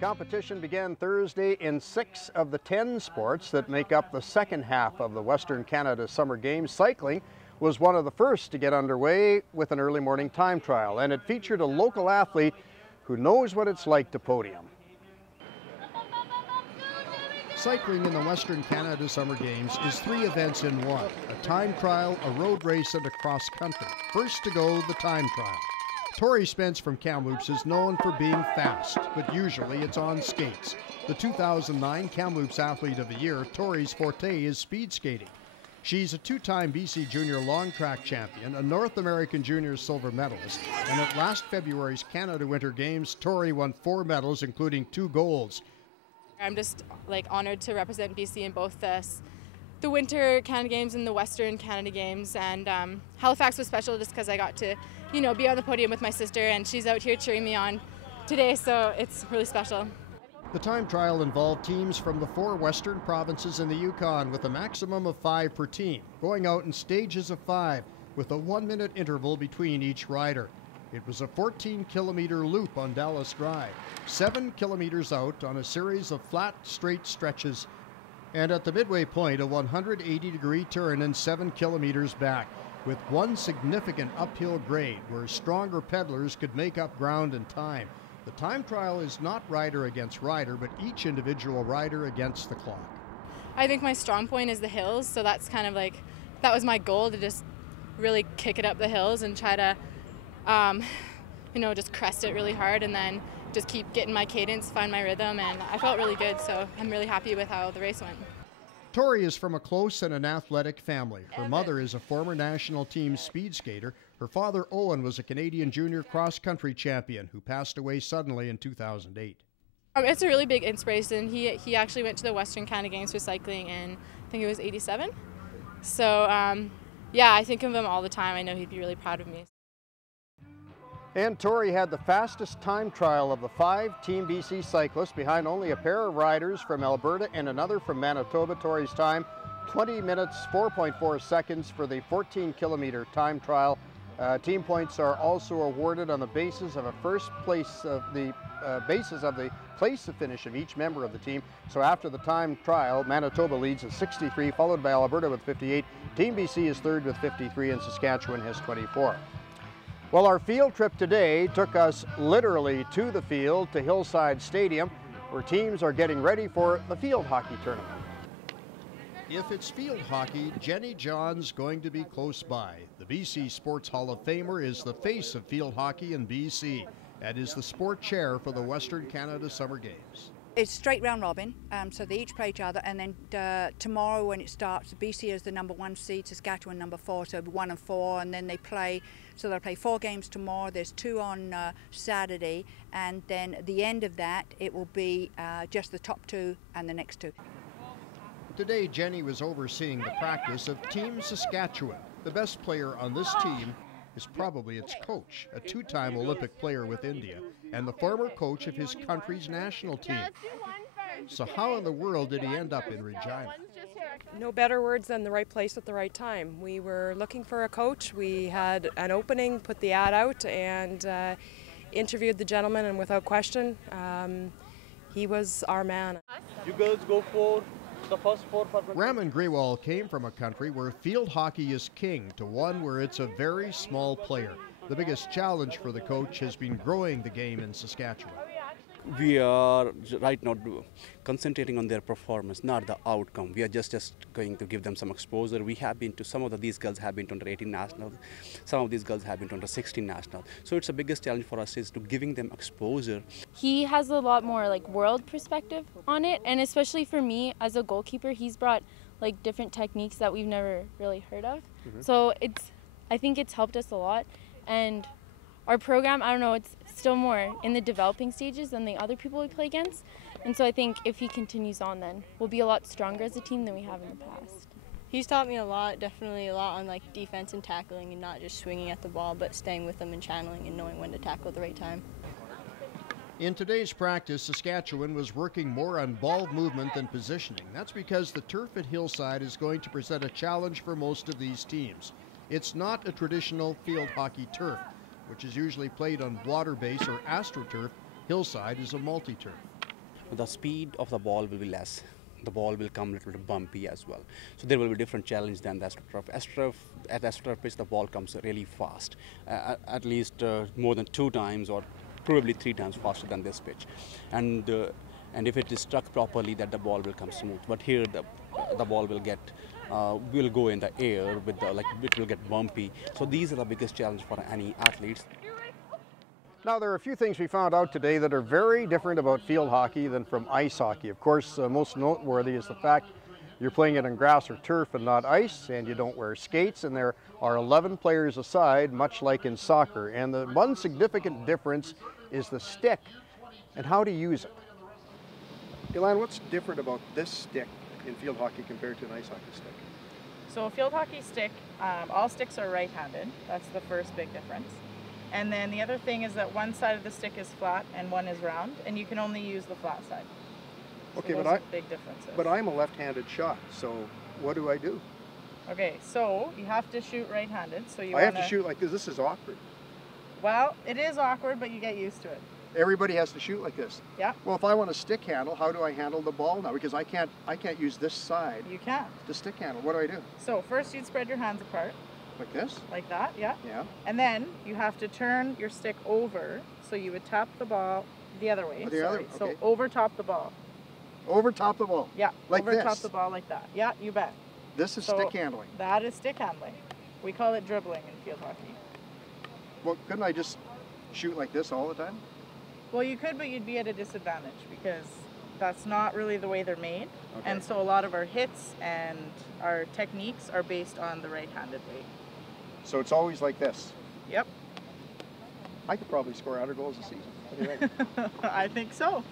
Competition began Thursday in 6 of the 10 sports that make up the second half of the Western Canada Summer Games. Cycling was one of the first to get underway with an early morning time trial, and it featured a local athlete who knows what it's like to podium. Cycling in the Western Canada Summer Games is 3 events in one: a time trial, a road race, and a cross country. First to go, the time trial. Tori Spence from Kamloops is known for being fast, but usually it's on skates. The 2009 Kamloops Athlete of the Year, Tori's forte is speed skating. She's a 2-time BC Junior long track champion, a North American Junior silver medalist, and at last February's Canada Winter Games, Tori won 4 medals, including 2 golds. I'm just honored to represent BC in both the Winter Canada Games and the Western Canada Games, and Halifax was special just because I got to be on the podium with my sister, and she's out here cheering me on today, so it's really special. The time trial involved teams from the 4 western provinces in the Yukon with a maximum of 5 per team, going out in stages of 5 with a 1-minute interval between each rider. It was a 14-kilometer loop on Dallas Drive, 7 kilometers out on a series of flat, straight stretches, and at the midway point, a 180-degree turn and 7 kilometers back, with one significant uphill grade where stronger pedalers could make up ground in time. The time trial is not rider against rider, but each individual rider against the clock. I think my strong point is the hills, so that's kind of that was my goal, to just really kick it up the hills and try to just crest it really hard, and then just keep getting my cadence, find my rhythm, and I felt really good, so I'm really happy with how the race went. Tori is from a close and an athletic family. Her mother is a former national team speed skater. Her father, Owen, was a Canadian junior cross-country champion who passed away suddenly in 2008. It's a really big inspiration. He actually went to the Western Canada Games for cycling in, I think it was '87. So, yeah, I think of him all the time. I know he'd be really proud of me. And Tori had the fastest time trial of the 5 Team BC cyclists, behind only a pair of riders from Alberta and another from Manitoba. Tori's time, 20 minutes, 4.4 seconds for the 14-kilometer time trial. Team points are also awarded on the basis of the place of finish of each member of the team. So after the time trial, Manitoba leads at 63, followed by Alberta with 58. Team BC is third with 53, and Saskatchewan has 24. Well, our field trip today took us literally to the field, to Hillside Stadium, where teams are getting ready for the field hockey tournament. If it's field hockey, Jenny John's going to be close by. The BC Sports Hall of Famer is the face of field hockey in BC and is the sport chair for the Western Canada Summer Games. It's straight round robin, so they each play each other, and then tomorrow when it starts, BC is the #1 seed, Saskatchewan #4, so 1 and 4, and then they play, so they'll play 4 games tomorrow. There's 2 on Saturday, and then at the end of that, it will be just the top 2 and the next 2. Today, Jenny was overseeing the practice of Team Saskatchewan. The best player on this team is probably its coach, a 2-time Olympic player with India, and the former coach of his country's national team. So how in the world did he end up in Regina? No better words than the right place at the right time. We were looking for a coach. We had an opening, put the ad out, and interviewed the gentleman, and without question, he was our man. You girls go for the first 4 for Raman Grewal came from a country where field hockey is king to one where it's a very small player. The biggest challenge for the coach has been growing the game in Saskatchewan. We are right now concentrating on their performance, not the outcome. We are just going to give them some exposure. We have been to, these girls have been to under 18 nationals, some of these girls have been to under 16 nationals. So it's the biggest challenge for us is to giving them exposure. He has a lot more world perspective on it, and especially for me as a goalkeeper, he's brought different techniques that we've never really heard of. So I think it's helped us a lot, and our program, I don't know, it's still more in the developing stages than the other people we play against. And so I think if he continues on, then we'll be a lot stronger as a team than we have in the past. He's taught me a lot, definitely a lot on defense and tackling, and not just swinging at the ball, but staying with them and channeling and knowing when to tackle at the right time. In today's practice, Saskatchewan was working more on ball movement than positioning. That's because the turf at Hillside is going to present a challenge for most of these teams. It's not a traditional field hockey turf, which is usually played on water base or astroturf. Hillside is a multi-turf. the speed of the ball will be less. The ball will come a little bit bumpy as well. So there will be different challenge than the AstroTurf. At AstroTurf pitch, the ball comes really fast, at least more than 2 times or probably 3 times faster than this pitch. And if it is struck properly, that the ball will come smooth. But here the ball will get will go in the air with the, like, it will get bumpy. So these are the biggest challenge for any athletes. Now, there are a few things we found out today that are very different about field hockey than from ice hockey. Of course, most noteworthy is the fact you're playing it on grass or turf and not ice, and you don't wear skates, and there are 11 players aside, much like in soccer. And the one significant difference is the stick and how to use it. Ilan, what's different about this stick in field hockey compared to an ice hockey stick? So a field hockey stick, all sticks are right-handed. That's the first big difference. And then the other thing is that one side of the stick is flat and one is round, and you can only use the flat side. So okay, those are big differences. But I'm a left-handed shot, so what do I do? Okay, so you have to shoot right-handed. So you have to shoot like this. This is awkward. Well, it is awkward, but you get used to it. Everybody has to shoot like this. Yeah. Well, if I want a stick handle, how do I handle the ball now? Because I can't use this side. You can't. The stick handle. What do I do? So first you'd spread your hands apart. Like this? Like that, yeah. Yeah. And then you have to turn your stick over, so you would tap the ball the other way. Okay. So over top the ball. Over top the ball? Yeah. Like over this? top the ball like that. Yeah, you bet. This is stick handling. That is stick handling. We call it dribbling in field hockey. Well, couldn't I just shoot like this all the time? Well, you could, but you'd be at a disadvantage because that's not really the way they're made. Okay. And so a lot of our hits and our techniques are based on the right-handed way. So it's always like this? Yep. I could probably score 100 goals a season. What do you think? I think so.